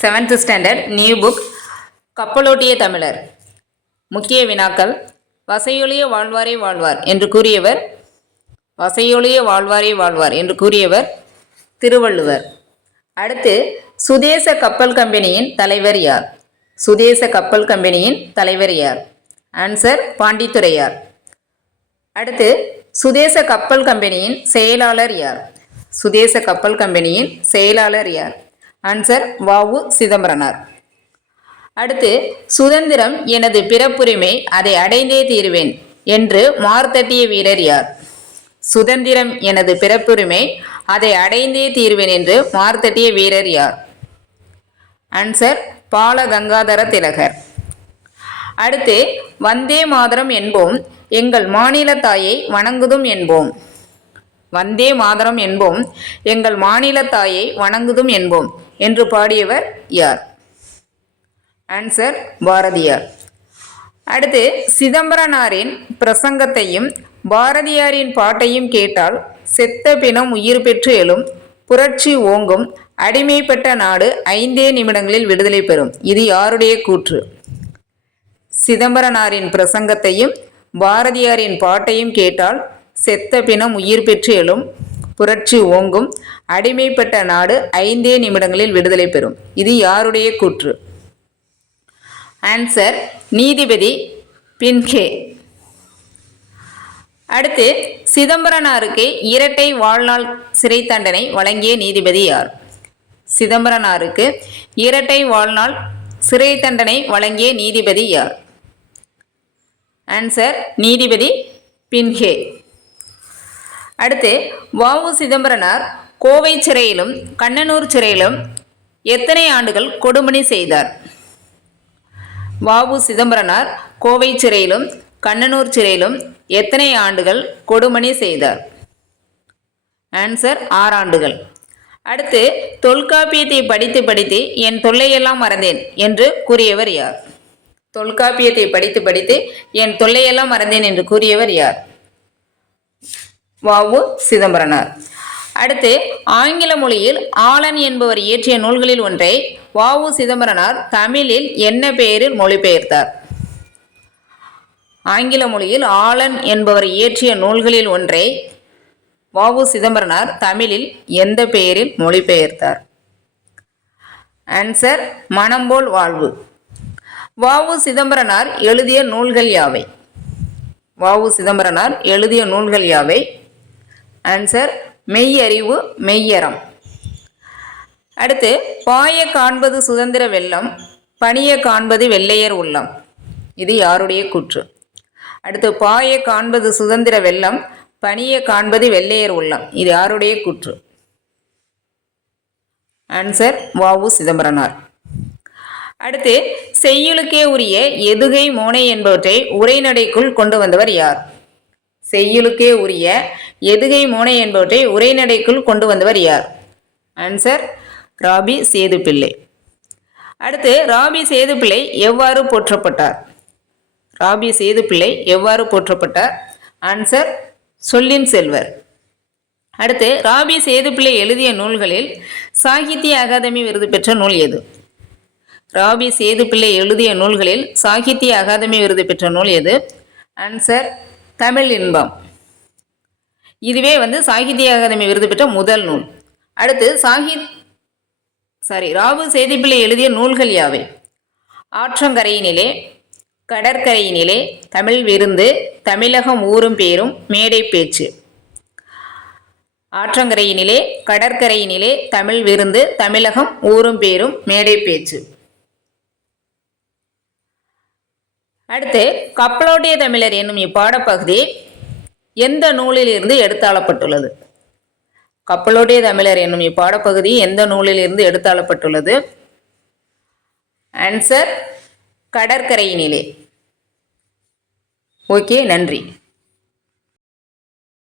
Seventh standard new book கப்பலோட்டிய தமிழர். முக்கிய வினாக்கள் வசையொழிய வாழ்வாரே வாழ்வார் என்று கூறியவர் வசையொழிய வாழ்வாரே வாழ்வார் என்று கூறியவர் திருவள்ளுவர் அடுத்து சுதேச கப்பல் கம்பெனியின் தலைவர் யார்? சுதேச கப்பல் கம்பெனியின் தலைவர் யார்? ஆன்சர் பாண்டித்துரையார் அடுத்து சுதேச கப்பல் கம்பெனியின் செயலாளர் யார்? சுதேச கப்பல் கம்பெனியின் செயலாளர் யார்? ஆன்சர் வாவு சிதம்பரனார். அடுத்து சுதந்திரம் எனது பிறப்புரிமை அதை அடைந்தே தீருவேன் என்று மார்த்தட்டிய வீரர் யார்? சுதந்திரம் எனது பிறப்புரிமை அதை அடைந்தே தீர்வேன் என்று மார்த்தட்டிய வீரர் யார்? ஆன்சர் பால கங்காதர திலகர். அடுத்து வந்தே மாதரம் என்போம் எங்கள் மாநில தாயை வணங்குதும் என்போம். வந்தே மாதரம் என்போம் எங்கள் மாநில தாயை வணங்குதும் என்போம். என்று பாடியவர் யார்? ஆன்சர் பாரதியார். அடுத்து சிதம்பரனாரின் பிரசங்கத்தையும் பாரதியாரின் பாட்டையும் கேட்டால் செத்த பிணம் உயிர் பெற்று எழும் புரட்சி ஓங்கும் அடிமைப்பட்ட நாடு ஐந்தே நிமிடங்களில் விடுதலை பெறும். இது யாருடைய கூற்று? சிதம்பரனாரின் பிரசங்கத்தையும் பாரதியாரின் பாட்டையும் கேட்டால் செத்த பிணம் உயிர் பெற்று எழும் புரட்சி ஓங்கும் அடிமைப்பட்ட நாடு ஐந்தே நிமிடங்களில் விடுதலை பெறும். இது யாருடைய கூற்று? ஆன்சர் நீதிபதி பின்கே அடுத்து சிதம்பரனாருக்கு இரட்டை வாழ்நாள் சிறை தண்டனை வழங்கிய நீதிபதி யார்? சிதம்பரனாருக்கு இரட்டை வாழ்நாள் சிறை தண்டனை வழங்கிய நீதிபதி யார்? ஆன்சர் நீதிபதி பின்ஹே அடுத்து வாவு சிதம்பரனார் கோவை சிறையிலும் கண்ணனூர் சிறையிலும் எத்தனை ஆண்டுகள் கொடுமணி செய்தார்? வாவு சிதம்பரனார் கோவை சிறையிலும் கண்ணனூர் சிறையிலும் எத்தனை ஆண்டுகள் கொடுமணி செய்தார்? ஆன்சர் ஆறாண்டுகள் அடுத்து தொல்காப்பியத்தை படித்து படித்து என் தொல்லையெல்லாம் மறந்தேன் என்று கூறியவர் யார்? தொல்காப்பியத்தை படித்து படித்து என் தொல்லையெல்லாம் மறந்தேன் என்று கூறியவர் யார்? வாவு சிதம்பரனார். அடுத்து ஆங்கில மொழியில் ஆலன் என்பவர் இயற்றிய நூல்களில் ஒன்றை வாவு சிதம்பரனார் தமிழில் என்ன பெயரில் மொழிபெயர்த்தார்? ஆங்கில மொழியில் ஆலன் என்பவர் இயற்றிய நூல்களில் ஒன்றை வாவு சிதம்பரனார் தமிழில் எந்த பெயரில் மொழிபெயர்த்தார்? ஆன்சர் மனம்போல் வாழ்வு. வாவு சிதம்பரனார் எழுதிய நூல்கள் யாவை? வாவு சிதம்பரனார் எழுதிய நூல்கள் யாவை? ஆன்சர் மெய்யறிவு மெய்யறம். அடுத்து பாய காண்பது சுதந்திர வெள்ளம் பணிய காண்பது வெள்ளையர் உள்ளம். இது யாருடைய கூற்று? அடுத்து பாய காண்பது சுதந்திர வெள்ளம் பணிய காண்பது வெள்ளையர் உள்ளம். இது யாருடைய கூற்று? ஆன்சர் வாவு சிதம்பரனார். அடுத்து செய்யுளுக்கே உரிய எதுகை மோனை என்பவற்றை உரைநடைக்குள் கொண்டு வந்தவர் யார்? செய்யுளுக்கே உரிய எதுகை மோனை என்பவற்றை உரைநடைக்குள் கொண்டு வந்தவர் யார்? ஆன்சர் ராபி சேதுப்பிள்ளை. அடுத்து ராபி சேதுப்பிள்ளை எவ்வாறு போற்றப்பட்டார்? ராபி சேதுப்பிள்ளை எவ்வாறு போற்றப்பட்டார்? ஆன்சர் சொல்லின் செல்வர். அடுத்து ராபி சேதுப்பிள்ளை எழுதிய நூல்களில் சாகித்ய அகாதமி விருது பெற்ற நூல் எது? ராபி சேதுப்பிள்ளை எழுதிய நூல்களில் சாகித்ய அகாதமி விருது பெற்ற நூல் எது? ஆன்சர் தமிழ் இன்பம். இதுவே வந்து சாகித்ய அகாதமி விருது பெற்ற முதல் நூல். அடுத்து சாகித் சாரி ராவு சேதிப்பிள்ளை எழுதிய நூல்கள் யாவை? ஆற்றங்கரையினிலே கடற்கரையினிலே தமிழ் விருந்து தமிழகம் ஊரும் பேரும் மேடை பேச்சு. ஆற்றங்கரையினிலே கடற்கரையினிலே தமிழ் விருந்து தமிழகம் ஊரும் பேரும் மேடை பேச்சு. அடுத்து கப்பலோட்டிய தமிழர் என்னும் இப்பாடப்பகுதி எந்த நூலிலிருந்து எடுத்தாளப்பட்டுள்ளது? கப்பலோட்டிய தமிழர் என்னும் இப்பாடப்பகுதி எந்த நூலிலிருந்து எடுத்தாளப்பட்டுள்ளது? ஆன்சர் கடற்கரையினிலே. ஓகே நன்றி.